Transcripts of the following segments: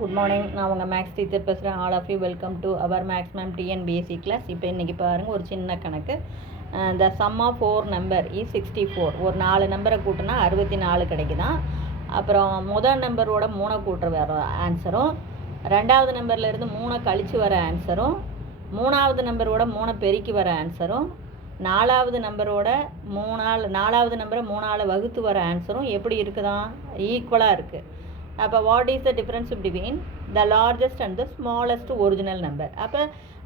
Good morning. நான் உங்கள் maths teacher பேசுகிறேன். All of you welcome to our maths ma'am TNPSC class. இப்போ இன்றைக்கி பாருங்கள் ஒரு சின்ன கணக்கு. The sum of 4 number is 64. ஒரு 4 நம்பரை கூட்டினா 64 கிடைக்குதான். அப்புறம் முதல் நம்பரோட 3 கூட்டுற வர ஆன்சரும், ரெண்டாவது நம்பர்லேருந்து 3 கழித்து வர ஆன்சரும், மூணாவது நம்பரோட 3 பெருக்கி வர ஆன்சரும், நாலாவது நம்பரோட 4வது நம்பரை 3ஆல் வகுத்து வர ஆன்சரும் எப்படி இருக்குதான்? ஈக்குவலாக இருக்குது. அப்போ what is the difference between the largest and the smallest original number? அப்போ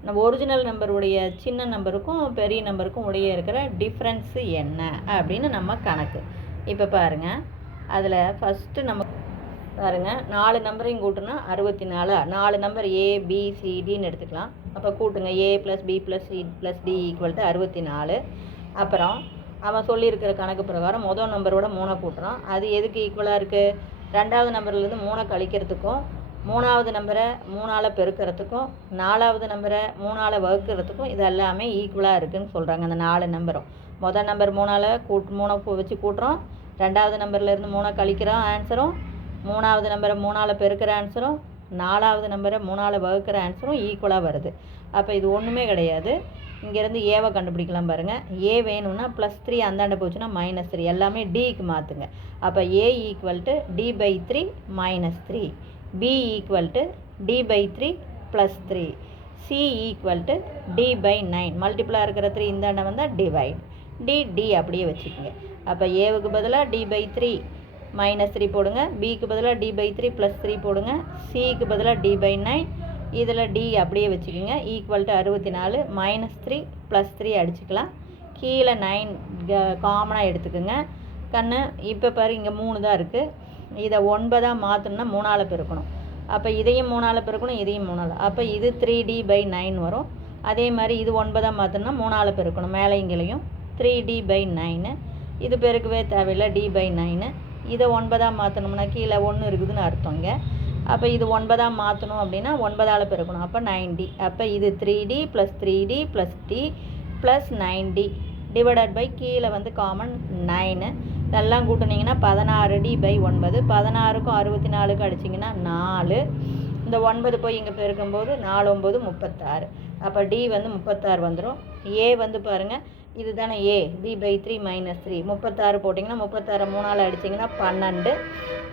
நம்ம ஒரிஜினல் நம்பருடைய சின்ன நம்பருக்கும் பெரிய நம்பருக்கும் உடைய இருக்கிற டிஃப்ரென்ஸு என்ன அப்படின்னு நம்ம கணக்கு. இப்போ பாருங்கள், அதில் ஃபஸ்ட்டு நம்ம பாருங்கள் 4 நம்பரையும் கூட்டுனா 64. 4 நம்பர் ABCDன்னு எடுத்துக்கலாம். அப்போ கூட்டுங்க A + B + C + D = 64. அப்புறம் அவன் சொல்லியிருக்கிற கணக்கு பிரகாரம் முதல் நம்பரோட 3 கூட்டுறான். அது எதுக்கு ஈக்குவலாக இருக்குது? ரெண்டாவது நம்பர்லேருந்து 3 கழிக்கிறதுக்கும், மூணாவது நம்பரை 3ஆல் பெருக்கிறதுக்கும், நாலாவது நம்பரை 3ஆல் வகுக்கிறதுக்கும் இது எல்லாமே ஈக்குவலாக இருக்குதுன்னு சொல்கிறாங்க. அந்த 4 நம்பரும் முதல் நம்பர் 3ஆல் 3 வச்சு கூட்டுறோம், ரெண்டாவது நம்பர்லேருந்து 3 கழிக்கிறோம் ஆன்சரும், மூணாவது நம்பரை 3ஆல் பெருக்கிற ஆன்சரும், நாலாவது நம்பரை 3ஆல் வகுக்கிற ஆன்சரும் ஈக்குவலாக வருது. அப்போ இது ஒன்றுமே கிடையாது. இங்கேருந்து ஏவை கண்டுபிடிக்கலாம் பாருங்கள். ஏ வேணும்னா +3 அந்தாண்ட போச்சுன்னா -3, எல்லாமே டிக்கு மாற்றுங்க. அப்போ A = D/3 - 3, B = D/3 + 3, C = D/9. மல்டிப்ளாக இருக்கிற 3 இந்தாண்ட வந்தால் டிவைட், D அப்படியே வச்சுக்கோங்க. அப்போ ஏவுக்கு பதிலாக D/3 -3 போடுங்க, பிக்கு பதிலாக D/3 + 3 போடுங்க, சிக்கு பதிலாக D/9, இதில் D அப்படியே வச்சுக்கோங்க. = 64 -3 + 3 அடிச்சுக்கலாம். கீழே 9 காமனாக எடுத்துக்கோங்க. கண்ணு இப்போ பாரு, இங்கே 3 தான் இருக்குது. இதை 9ஆக மாற்றணும்னா 3ஆல் பெருக்கணும். அப்போ இதையும் 3ஆல் பெருக்கணும், இதையும் 3ஆல். அப்போ இது 3D/9 வரும். அதே மாதிரி இது 9ஆக மாற்றணும்னா 3ஆல் பெருக்கணும், மேலே இங்கேயும் 3D/9. இது பெருக்கவே தேவையில்லை, D/9. இதை 9ஆக மாற்றணும்னா கீழே 1 இருக்குதுன்னு அர்த்தங்க. அப்போ இது 9ஆக மாற்றணும் அப்படின்னா 9ஆல் பெருக்கணும். அப்போ 9D. அப்போ இது 3D + 3D + D + 9D / கீழே வந்து காமன் 9. இதெல்லாம் கூட்டினீங்கன்னா 16D/9. 16க்கும் 64க்கும் அடிச்சிங்கன்னா 4. இந்த 9 போய் இங்கே பெருக்கும்போது 4 9 36. அப்போ D வந்து 36 வந்துடும். A வந்து பாருங்கள், இது தானே A, D/3 - 3. 36 போட்டிங்கன்னா 36 3ஆல் அடிச்சிங்கன்னா 12.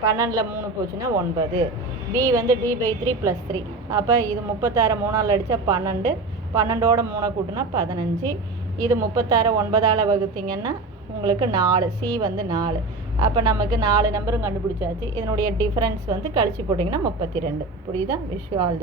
12ல் 3 போச்சுன்னா 9. B வந்து D/3 + 3. அப்போ இது 36 3ஆல் அடித்தா 12. 12ஓட 3 கூட்டினா 15. இது 36 9ஆல் வகுத்திங்கன்னா உங்களுக்கு 4. C வந்து 4. அப்போ நமக்கு 4 நம்பரும் கண்டுபிடிச்சாச்சு. இதனுடைய டிஃப்ரென்ஸ் வந்து கழிச்சு போட்டிங்கன்னா 32. புரியுதா? Wish you all.